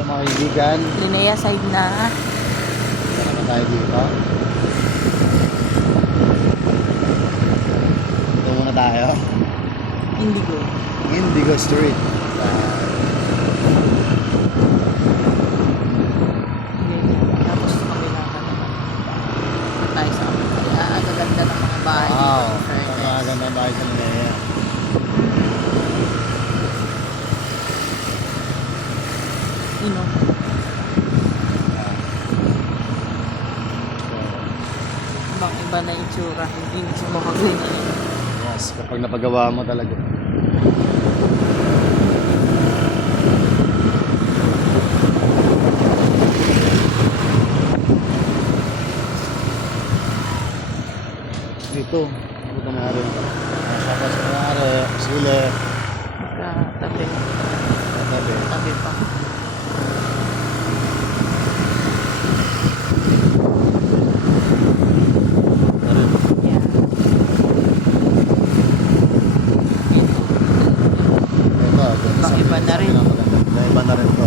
tayo mga kaibigan. Linnea side na. Saan naman tayo dito? Ito muna tayo. Indigo. Indigo Street. Tapos kabila ka naman. Tayo sa kabila. Ang gaganda ng mga bahay. Wow. Fairness. Ang maganda bahay sa Linnea. Ino. Ibang iba na itsura. Hindi na siya makaganyan. Yes, kapag napagawa mo talaga. Dito. Dito mayari. Tapos mayari. Sile. Magkatabi. Tabi. Tabi pa. Yan. Ito. Iba na rin. Iba na rin ito.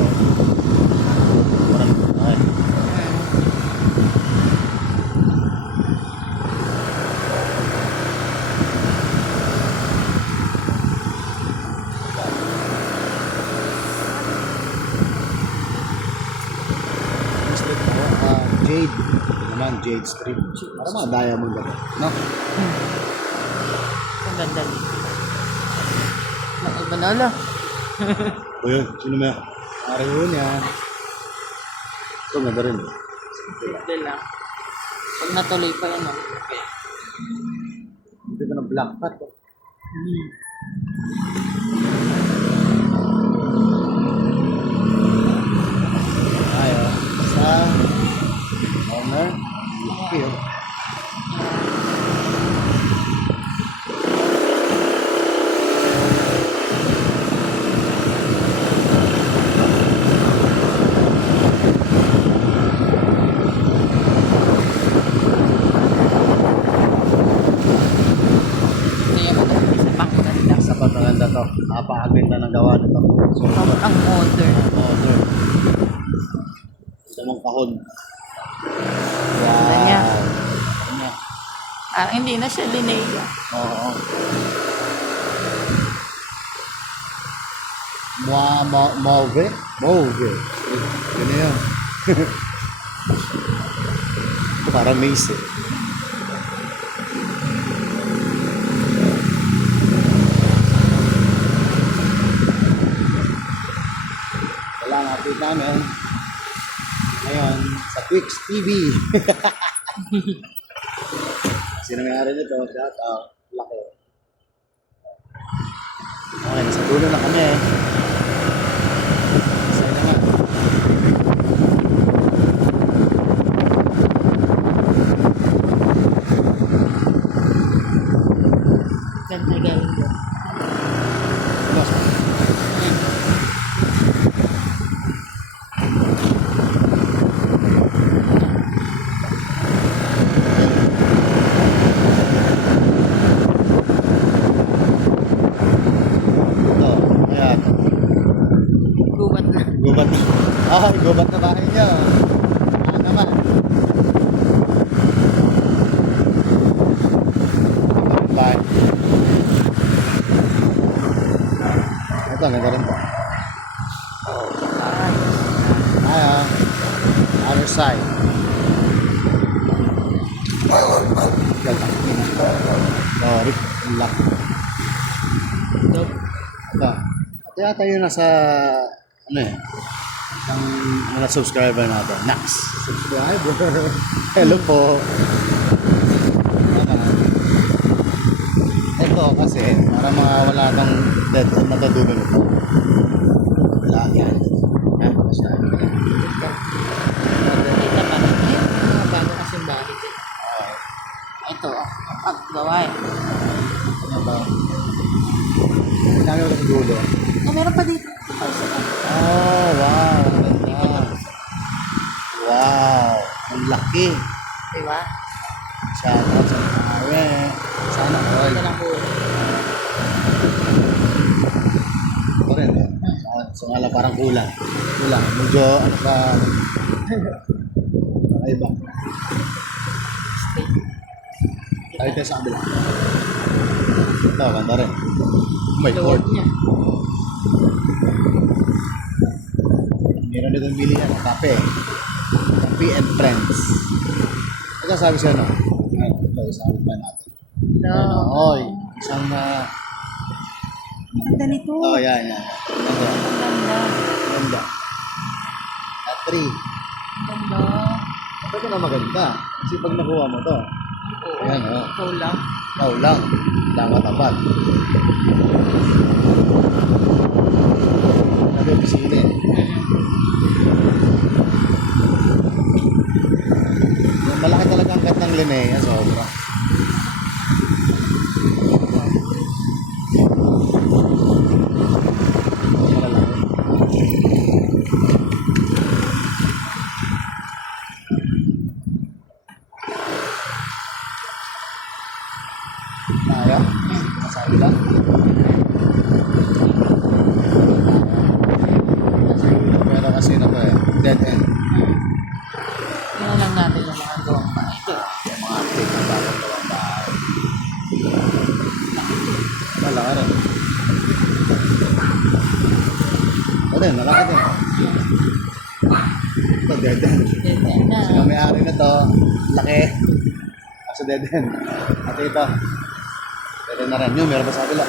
Ay. Jade. Ito naman, Jade Street. Parang mga diamond ako. No? Ang ganda din. Ang iba na lang. O yun, sino may ari yun yan? Ito, ganda rin. Simple lang. Pag natuloy pa yan, oh. Ito ka ng black cat. Oh. Ayo, sa owner. Okay, oh. Kaya isa pang ganda. Sa pataganda to. Napakaganda ng gawa nito. So, Ang modern. order. Ito mong kahon. Ganda niya. Ano? Ah, hindi na siya Linnea. Oo. Mauve? Mauve. Yun na yun. Parang maze eh. Wala ang update namin. Ngayon, sa Twix TV. Sino may-ari nito? Shout out. Laki. Okay, nasa dulo na kami. Sa'yo naman. Ganda galing doon. Ito, ayan. Gubat na. Gubat na. Ah, gubat na bahay niya. Ah, naman. Bahay. Ito, ganda rin po. Ay. Ayan. Other side. Ganda. Sorry. Ang laki. Ito. Ito. Ito yata yun nasa, ano eh, ang mga subscriber natin. Nax. Subscriber. Hello po. Ito kasi, para mga wala kang dead sa matadulo nito. Wala yan. Yan, basta. Kita pa rin. Ayun, mga bago kasing bahay din. Ito, paggawa eh. Ano ba? Ang dami ulit sa dulo. Oh, meron pa dito. Ito, isa pa. Oh, wow. Ang ganda. Wow. Ang laki. Diba? Shout out sa pare. Sana all. Ito lang po. Ito rin. Sa Wala, parang kulang. Kulang. Medyo, ano pa, iba. Tayo tayo sa kabila. Ito, ganda rin. May Loob court. niya. Meron ditong bilihan. Kape. Kape and friends. Ito sabi siya, no? Ito, sabi pa natin. Ano, oy. Isang, Ganda nito. oh, yan. Ganda. Ganda. Ganda. At 3. Ganda. Ito na maganda. Kasi pag nakuha mo to, Oo. Ayan, oh. Ikaw lang. ikaw lang. Lang katapat. Sabi, pisilin. Yung malaki talaga ang cut ng Linnea, sobra. Malalaki. Tayo. Masabi lang. Pero kasi na to eh. Dead end. Tingnan lang natin yung mga gawang bahay. Yung mga update na dapat gawang bahay. Malaki rin. Ito din, malaki din. Ito, dead end. Ganda na. Sino may-ari na to, laki. Kaso dead end. At ito, dead end na rin. Yung meron pa sa kabila.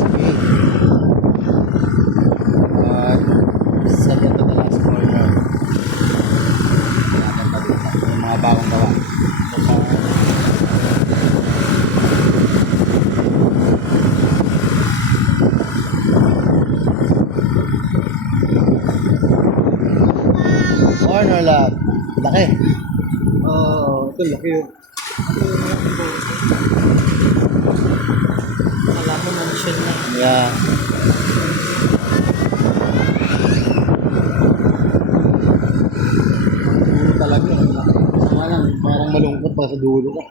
Sige. At second to the last corner. Natin pa dito. Yung mga bagong gawa. Corner lot. Laki. Oh, ito laki yun. Alam mo, mansion na. Yeah. Dulo talaga. Sama lang. Parang malungkot pa sa dulo ko.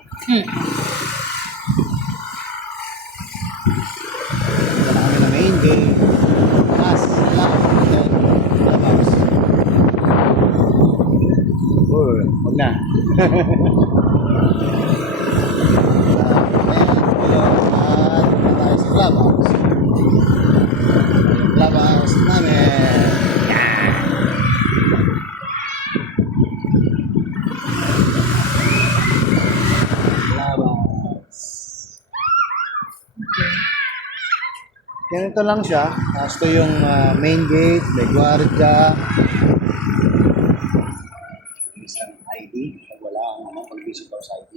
Wala kami na main gate. Mas, wala. Then, labas. Huwag na. Tayo sa clubhouse. Yung clubhouse namin. Clubhouse. Ganito lang siya. Tapos ito yung main gate, may gwardiya. Isang ID. Pag wala ang pag-visitor sa ID.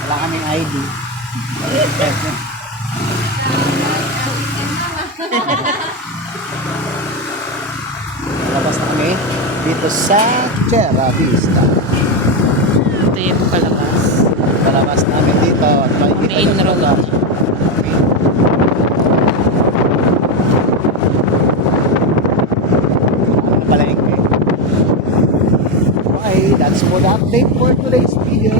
Wala kaming ID. Labas na kami dito sa Terra Vista. Ito yung palabas. Palabas namin dito at makikita Main nyo sa road. lugar. Ang palengke. Okay, that's for the update for today's video.